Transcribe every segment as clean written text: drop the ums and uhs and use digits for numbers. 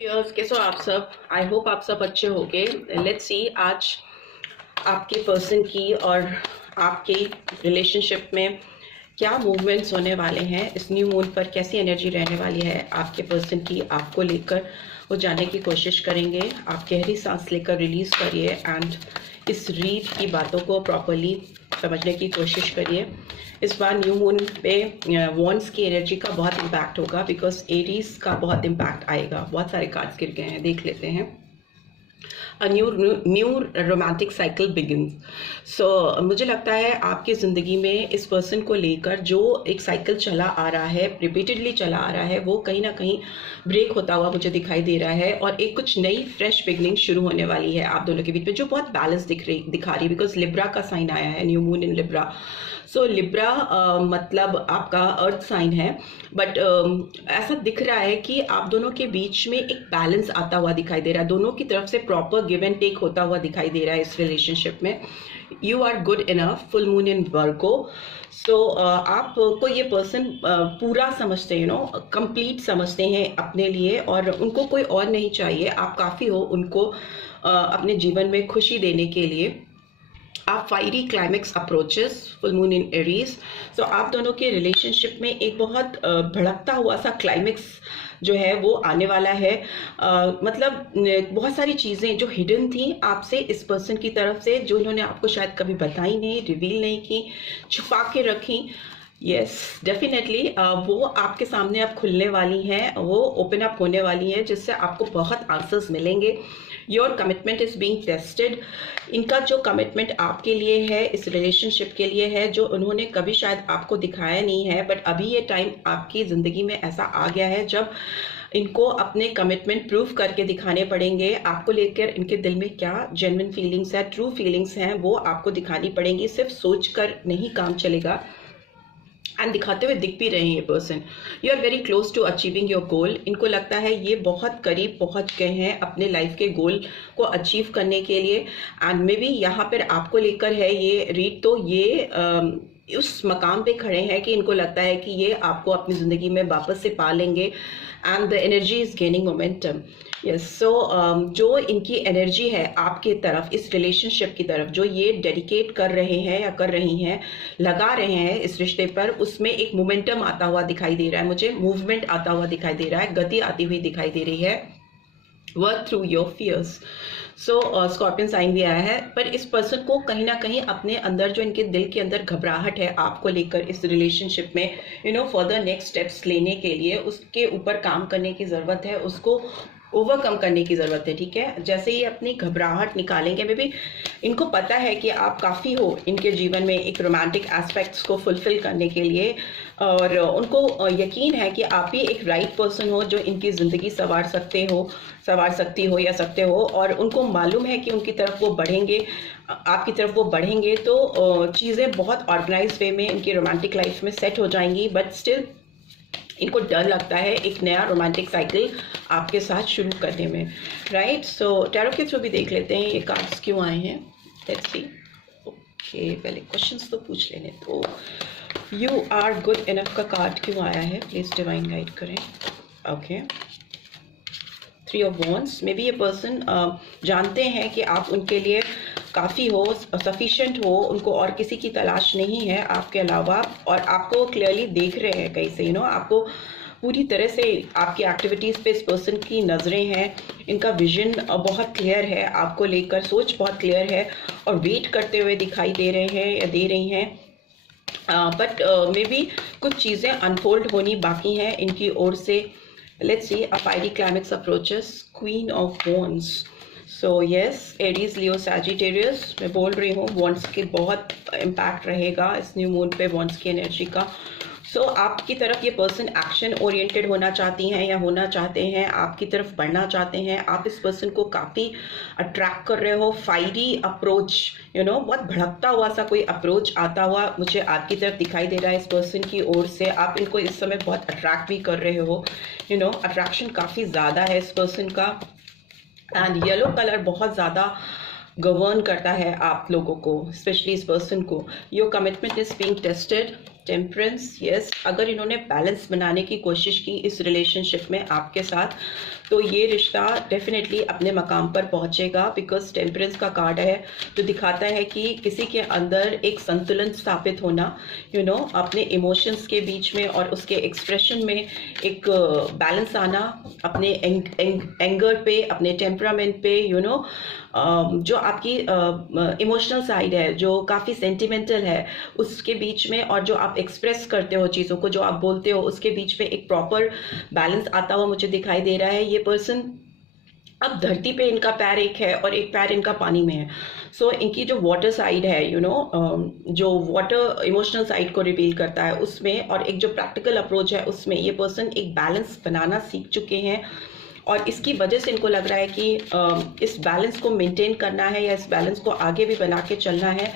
Viewers, कैसे हो आप सब? आई होप आप सब अच्छे होंगे। लेट्स सी आज आपके पर्सन की और आपके रिलेशनशिप में क्या मूवमेंट्स होने वाले हैं। इस न्यू मून पर कैसी एनर्जी रहने वाली है आपके पर्सन की, आपको लेकर वो जानने की कोशिश करेंगे। आप गहरी सांस लेकर रिलीज करिए एंड इस रीड की बातों को प्रॉपरली समझने की कोशिश करिए। इस बार न्यू मून पे वॉन्ड्स की एनर्जी का बहुत इम्पैक्ट होगा, बिकॉज एरीज का बहुत इम्पैक्ट आएगा। बहुत सारे कार्ड्स गिर गए हैं, देख लेते हैं। A new romantic cycle begins. So मुझे लगता है आपकी ज़िंदगी में इस पर्सन को लेकर जो एक साइकिल चला आ रहा है, रिपीटेडली चला आ रहा है, वो कहीं ना कहीं ब्रेक होता हुआ मुझे दिखाई दे रहा है और एक कुछ नई फ्रेश बिगनिंग शुरू होने वाली है आप दोनों के बीच में, जो बहुत बैलेंस दिखा रही है। बिकॉज लिब्रा का साइन आया है, new moon in Libra. So Libra मतलब आपका अर्थ साइन है, बट ऐसा दिख रहा है कि आप दोनों के बीच में एक बैलेंस आता हुआ दिखाई दे रहा है। दोनों की तरफ से प्रॉपर गिव एंड टेक होता हुआ दिखाई दे रहा है इस रिलेशनशिप में। You are good enough, full moon in Virgo. So आपको ये पर्सन पूरा समझते हैं, कंप्लीट समझते हैं अपने लिए, और उनको कोई और नहीं चाहिए। आप काफ़ी हो उनको अपने जीवन में खुशी देने के लिए। आप fiery climax approaches, full moon in Aries. So आप दोनों के रिलेशनशिप में एक बहुत भड़कता हुआ सा क्लाइमेक्स जो है वो आने वाला है। मतलब बहुत सारी चीज़ें जो हिडन थी आपसे इस पर्सन की तरफ से, जो इन्होंने आपको शायद कभी बताई नहीं, रिवील नहीं की, छुपा के रखी। यस, डेफिनेटली वो आपके सामने अब खुलने वाली हैं, वो ओपन अप होने वाली हैं, जिससे आपको बहुत आंसर्स मिलेंगे। Your commitment is being tested. इनका जो कमिटमेंट आपके लिए है, इस रिलेशनशिप के लिए है, जो उन्होंने कभी शायद आपको दिखाया नहीं है, बट अभी ये टाइम आपकी ज़िंदगी में ऐसा आ गया है जब इनको अपने कमिटमेंट प्रूव करके दिखाने पड़ेंगे। आपको लेकर इनके दिल में क्या जेन्युइन फीलिंग्स है, ट्रू फीलिंग्स हैं, वो आपको दिखानी पड़ेंगी। सिर्फ सोच कर नहीं काम चलेगा, एंड दिखाते हुए दिख भी रहे हैं ये person. You are very close to achieving your goal. इनको लगता है ये बहुत करीब पहुंच गए हैं अपने लाइफ के गोल को अचीव करने के लिए। एंड मे बी यहाँ पर आपको लेकर है ये रीड, तो ये उस मकाम पे खड़े हैं कि इनको लगता है कि ये आपको अपनी ज़िंदगी में वापस से पा लेंगे, and the energy is gaining momentum. Yes, so जो इनकी एनर्जी है आपके तरफ, इस रिलेशनशिप की तरफ, जो ये डेडिकेट कर रहे हैं या कर रही हैं, लगा रहे हैं इस रिश्ते पर, उसमें एक मोमेंटम आता हुआ दिखाई दे रहा है मुझे, मूवमेंट आता हुआ दिखाई दे रहा है, गति आती हुई दिखाई दे रही है। Work through your fears. So scorpion sign भी आया है, पर इस पर्सन को कहीं ना कहीं अपने अंदर, जो इनके दिल के अंदर घबराहट है आपको लेकर इस रिलेशनशिप में, फर्दर नेक्स्ट स्टेप्स लेने के लिए उसके ऊपर काम करने की ज़रूरत है, उसको ओवरकम करने की ज़रूरत है। ठीक है, जैसे ये अपनी घबराहट निकालेंगे, मे बी इनको पता है कि आप काफ़ी हो इनके जीवन में एक रोमांटिक एस्पेक्ट्स को फुलफिल करने के लिए, और उनको यकीन है कि आप ही एक राइट पर्सन हो जो इनकी ज़िंदगी संवार सकती हो या सकते हो। और उनको मालूम है कि उनकी तरफ वो बढ़ेंगे, आपकी तरफ वो बढ़ेंगे तो चीज़ें बहुत ऑर्गेनाइज वे में इनकी रोमांटिक लाइफ में सेट हो जाएंगी। बट स्टिल इनको डर लगता है एक नया रोमांटिक साइकिल आपके साथ शुरू करने में, राइट। सो टैरो के थ्रू भी देख लेते हैं ये कार्ड्स क्यों आए हैं। Let's see. ओके, पहले क्वेश्चंस तो पूछ लेने तो। यू आर गुड इनफ का कार्ड क्यों आया है, प्लीज डिवाइन गाइड करें। Okay, 3 of wands. May be ये पर्सन जानते हैं कि आप उनके लिए काफ़ी हो, सफिशिएंट हो, उनको और किसी की तलाश नहीं है आपके अलावा, और आपको क्लियरली देख रहे हैं कहीं से, आपको पूरी तरह से आपकी एक्टिविटीज़ पे इस पर्सन की नज़रें हैं। इनका विजन बहुत क्लियर है आपको लेकर, सोच बहुत क्लियर है, और वेट करते हुए दिखाई दे रहे हैं या दे रही हैं। बट मे बी कुछ चीज़ें अनफोल्ड होनी बाकी हैं इनकी ओर से। Let's see, a fiery climax approaches, queen of wands. So yes, Aries, Leo, Sagittarius. मैं बोल रही हूँ वॉन्ड्स के बहुत इम्पैक्ट रहेगा इस न्यू मून पे, वॉन्ड्स की एनर्जी का। सो आपकी तरफ ये पर्सन एक्शन ओरिएंटेड होना चाहती हैं या होना चाहते हैं, आपकी तरफ बढ़ना चाहते हैं। आप इस पर्सन को काफ़ी अट्रैक्ट कर रहे हो। फायरी अप्रोच, बहुत भड़कता हुआ सा कोई अप्रोच आता हुआ मुझे आपकी तरफ दिखाई दे रहा है इस पर्सन की ओर से। आप इनको इस समय बहुत अट्रैक्ट भी कर रहे हो, अट्रैक्शन काफ़ी ज़्यादा है इस पर्सन का। एंड येलो कलर बहुत ज़्यादा गवर्न करता है आप लोगों को, स्पेशली इस पर्सन को। Your commitment is being tested. Temperance, yes, अगर इन्होंने बैलेंस बनाने की कोशिश की इस रिलेशनशिप में आपके साथ, तो ये रिश्ता डेफिनेटली अपने मकाम पर पहुंचेगा, बिकॉज टेम्परेंस का कार्ड है जो दिखाता है कि किसी के अंदर एक संतुलन स्थापित होना, अपने इमोशंस के बीच में और उसके एक्सप्रेशन में एक बैलेंस आना, अपने एंगर पे, अपने टेम्परामेंट पे, जो आपकी इमोशनल साइड है जो काफ़ी सेंटिमेंटल है उसके बीच में, और जो आप एक्सप्रेस करते हो चीज़ों को, जो आप बोलते हो, उसके बीच में एक प्रॉपर बैलेंस आता हुआ मुझे दिखाई दे रहा है। ये पर्सन अब धरती पे इनका पैर एक है और एक पैर इनका पानी में है। सो इनकी जो वाटर साइड है, जो वाटर इमोशनल साइड को रिवील करता है उसमें, और एक जो प्रैक्टिकल अप्रोच है उसमें, ये पर्सन एक बैलेंस बनाना सीख चुके हैं। और इसकी वजह से इनको लग रहा है कि इस बैलेंस को मेंटेन करना है या इस बैलेंस को आगे भी बना के चलना है,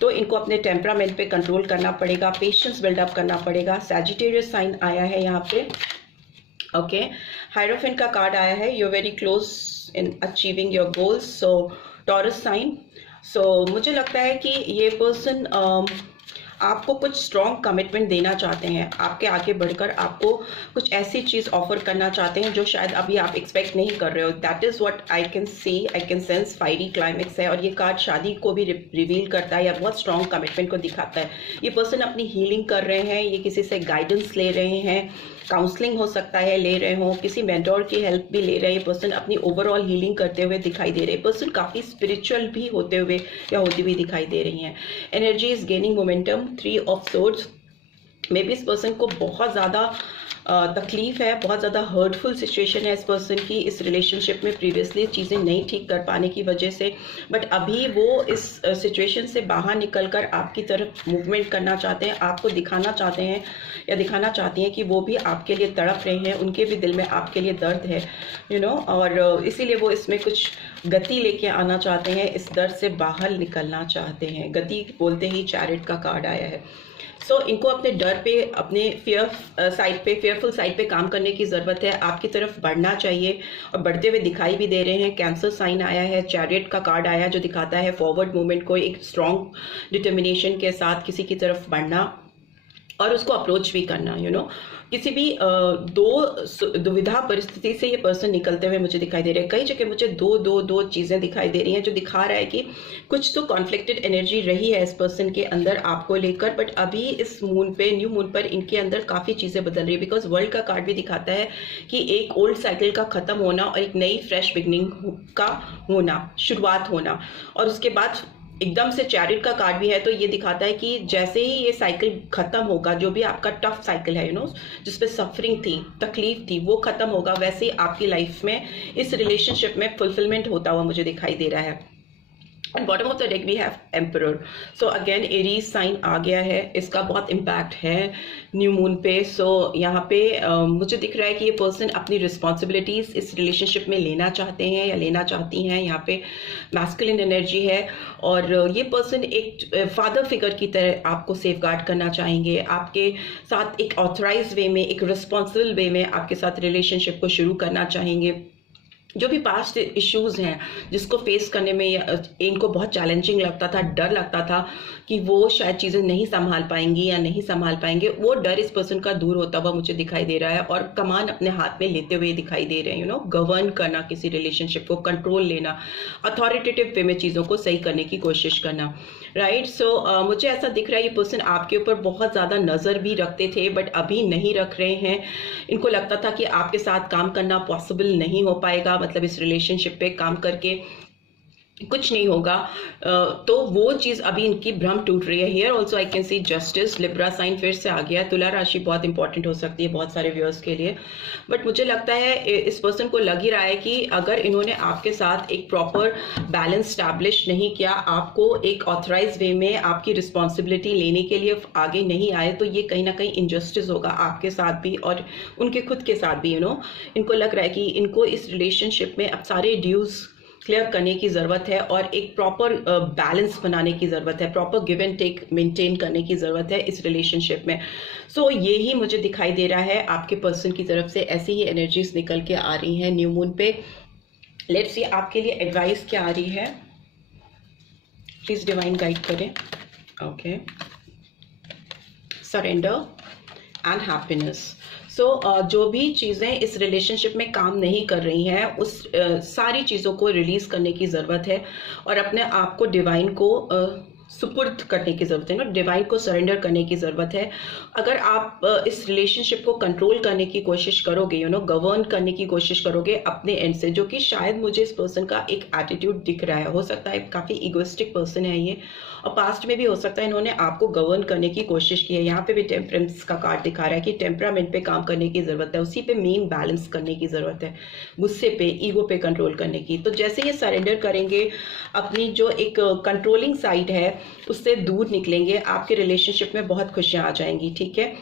तो इनको अपने टेम्परामेंट पे कंट्रोल करना पड़ेगा, पेशेंस बिल्डअप करना पड़ेगा। सैजिटेरियस साइन आया है यहाँ पे, ओके। हायरोफेंट का कार्ड आया है, you are very close in achieving your goals. So Taurus sign, so मुझे लगता है कि ये पर्सन आपको कुछ स्ट्रॉन्ग कमिटमेंट देना चाहते हैं, आपके आगे बढ़कर आपको कुछ ऐसी चीज़ ऑफर करना चाहते हैं जो शायद अभी आप एक्सपेक्ट नहीं कर रहे हो। That is what I can C, I can sense. Fiery climax है, और ये कार्ड शादी को भी रिवील करता है या बहुत स्ट्रॉन्ग कमिटमेंट को दिखाता है। ये पर्सन अपनी हीलिंग कर रहे हैं, ये किसी से गाइडेंस ले रहे हैं, काउंसलिंग हो सकता है ले रहे हो, किसी मेंटोर की हेल्प भी ले रहे हैं। पर्सन अपनी ओवरऑल हीलिंग करते हुए दिखाई दे रहे हैं। पर्सन काफ़ी स्पिरिचुअल भी होते हुए या होती हुई दिखाई दे रही हैं। Energy is gaining momentum, 3 of swords. May be इस पर्सन को बहुत ज़्यादा तकलीफ है, बहुत ज़्यादा हर्टफुल सिचुएशन है इस पर्सन की इस रिलेशनशिप में, प्रीवियसली चीज़ें नहीं ठीक कर पाने की वजह से, बट अभी वो इस सिचुएशन से बाहर निकलकर आपकी तरफ मूवमेंट करना चाहते हैं, आपको दिखाना चाहते हैं या दिखाना चाहती हैं कि वो भी आपके लिए तड़प रहे हैं, उनके भी दिल में आपके लिए दर्द है, और इसीलिए वो इसमें कुछ गति लेके आना चाहते हैं, इस दर्द से बाहर निकलना चाहते हैं। गति बोलते ही चैरिट का कार्ड आया है। सो इनको अपने डर पे, अपने फेयरफुल साइड पे काम करने की ज़रूरत है, आपकी तरफ बढ़ना चाहिए और बढ़ते हुए दिखाई भी दे रहे हैं। कैंसर साइन आया है, चैरिट का कार्ड आया है जो दिखाता है फॉरवर्ड मूवमेंट को, एक स्ट्रॉन्ग डिटर्मिनेशन के साथ किसी की तरफ बढ़ना और उसको अप्रोच भी करना। किसी भी दुविधा परिस्थिति से ये पर्सन निकलते हुए मुझे दिखाई दे रहे हैं। कई जगह मुझे दो चीज़ें दिखाई दे रही हैं जो दिखा रहा है कि कुछ तो कॉन्फ्लिक्टेड एनर्जी रही है इस पर्सन के अंदर आपको लेकर, बट अभी इस मून पे, न्यू मून पर, इनके अंदर काफ़ी चीज़ें बदल रही है। बिकॉज वर्ल्ड का कार्ड भी दिखाता है कि एक ओल्ड साइकिल का ख़त्म होना और एक नई फ्रेश बिगनिंग का होना, शुरुआत होना, और उसके बाद एकदम से चैरिट का कार्ड भी है, तो ये दिखाता है कि जैसे ही ये साइकिल खत्म होगा, जो भी आपका टफ साइकिल है, जिसपे सफरिंग थी, तकलीफ थी, वो खत्म होगा, वैसे ही आपकी लाइफ में इस रिलेशनशिप में फुलफिलमेंट होता हुआ मुझे दिखाई दे रहा है। And bottom of the deck we have emperor. So again Aries sign आ गया है, इसका बहुत इम्पैक्ट है न्यू मून पे। सो यहाँ पे मुझे दिख रहा है कि ये पर्सन अपनी रिस्पॉन्सिबिलिटीज इस रिलेशनशिप में लेना चाहते हैं या लेना चाहती हैं। यहाँ पे मैस्कुलिन एनर्जी है और ये पर्सन एक फादर फिगर की तरह आपको सेफगार्ड करना चाहेंगे, आपके साथ एक ऑथराइज वे में, एक रिस्पॉन्सिबल वे में आपके साथ रिलेशनशिप को शुरू करना चाहेंगे। जो भी पास्ट इश्यूज़ हैं जिसको फेस करने में इनको बहुत चैलेंजिंग लगता था, डर लगता था कि वो शायद चीज़ें नहीं संभाल पाएंगी या नहीं संभाल पाएंगे, वो डर इस पर्सन का दूर होता हुआ मुझे दिखाई दे रहा है और कमान अपने हाथ में लेते हुए दिखाई दे रहे हैं। गवर्न करना किसी रिलेशनशिप को, कंट्रोल लेना, अथॉरिटेटिव वे में चीज़ों को सही करने की कोशिश करना, राइट। सो मुझे ऐसा दिख रहा है ये पर्सन आपके ऊपर बहुत ज़्यादा नज़र भी रखते थे बट अभी नहीं रख रहे हैं। इनको लगता था कि आपके साथ काम करना पॉसिबल नहीं हो पाएगा, मतलब इस रिलेशनशिप पे काम करके कुछ नहीं होगा, तो वो चीज़ अभी इनकी भ्रम टूट रही है। Here also I can see justice, Libra sign फिर से आ गया। तुला राशि बहुत इंपॉर्टेंट हो सकती है बहुत सारे व्यूअर्स के लिए, बट मुझे लगता है इस पर्सन को लग ही रहा है कि अगर इन्होंने आपके साथ एक प्रॉपर बैलेंस स्टैब्लिश नहीं किया, आपको एक ऑथराइज वे में आपकी रिस्पॉन्सिबिलिटी लेने के लिए आगे नहीं आए, तो ये कहीं ना कहीं इनजस्टिस होगा आपके साथ भी और उनके खुद के साथ भी। इनको लग रहा है कि इनको इस रिलेशनशिप में अब सारे ड्यूज क्लियर करने की ज़रूरत है और एक प्रॉपर बैलेंस बनाने की ज़रूरत है, proper give and take maintain करने की ज़रूरत है इस रिलेशनशिप में। सो ये ही मुझे दिखाई दे रहा है आपके पर्सन की तरफ से, ऐसी ही एनर्जीज निकल के आ रही हैं न्यू मून पे। लेट्स सी आपके लिए एडवाइस क्या आ रही है, प्लीज़ डिवाइन गाइड करें। Okay, surrender and happiness. So जो भी चीज़ें इस रिलेशनशिप में काम नहीं कर रही हैं उस सारी चीज़ों को रिलीज़ करने की ज़रूरत है और अपने आप को डिवाइन को सुपुर्द करने की ज़रूरत है ना, डिवाइन को सरेंडर करने की ज़रूरत है। अगर आप इस रिलेशनशिप को कंट्रोल करने की कोशिश करोगे, गवर्न करने की कोशिश करोगे अपने एंड से, जो कि शायद मुझे इस पर्सन का एक एटीट्यूड दिख रहा है, हो सकता है काफ़ी इगोइस्टिक पर्सन है ये, और पास्ट में भी हो सकता है इन्होंने आपको गवर्न करने की कोशिश की है। यहाँ पे भी टेम्परेंस का कार्ड दिखा रहा है कि टेम्परामेंट पे काम करने की ज़रूरत है, उसी पे मेन बैलेंस करने की ज़रूरत है, गुस्से पे, ईगो पे कंट्रोल करने की। तो जैसे ये सरेंडर करेंगे, अपनी जो एक कंट्रोलिंग साइड है उससे दूर निकलेंगे, आपके रिलेशनशिप में बहुत खुशियाँ आ जाएंगी। ठीक है,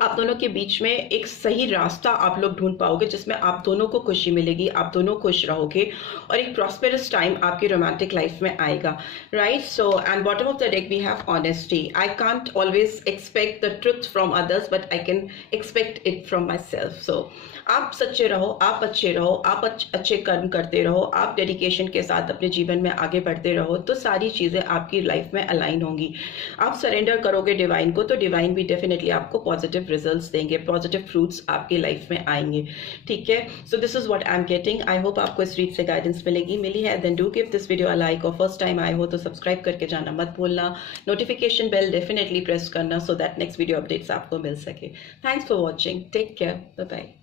आप दोनों के बीच में एक सही रास्ता आप लोग ढूंढ पाओगे जिसमें आप दोनों को खुशी मिलेगी, आप दोनों खुश रहोगे और एक प्रॉस्पेरस टाइम आपकी रोमांटिक लाइफ में आएगा, right. So and bottom of the deck we have honesty. I can't always expect the truth from others but I can expect it from myself. So आप सच्चे रहो, आप अच्छे रहो, आप अच्छे कर्म करते रहो, आप डेडिकेशन के साथ अपने जीवन में आगे बढ़ते रहो, तो सारी चीज़ें आपकी लाइफ में अलाइन होंगी। आप सरेंडर करोगे डिवाइन को तो डिवाइन भी डेफिनेटली आपको पॉजिटिव रिजल्ट्स देंगे, पॉजिटिव फ्रूट्स आपकी लाइफ में आएंगे। ठीक है, so this is what I am getting. I hope आपको इस रीड से गाइडेंस मिली है। Then do give this video a like, और फर्स्ट टाइम आए हो तो सब्सक्राइब करके जाना मत भूलना, नोटिफिकेशन बेल डेफिनेटली प्रेस करना so that next video updates आपको मिल सके। Thanks for watching, take care, bye bye.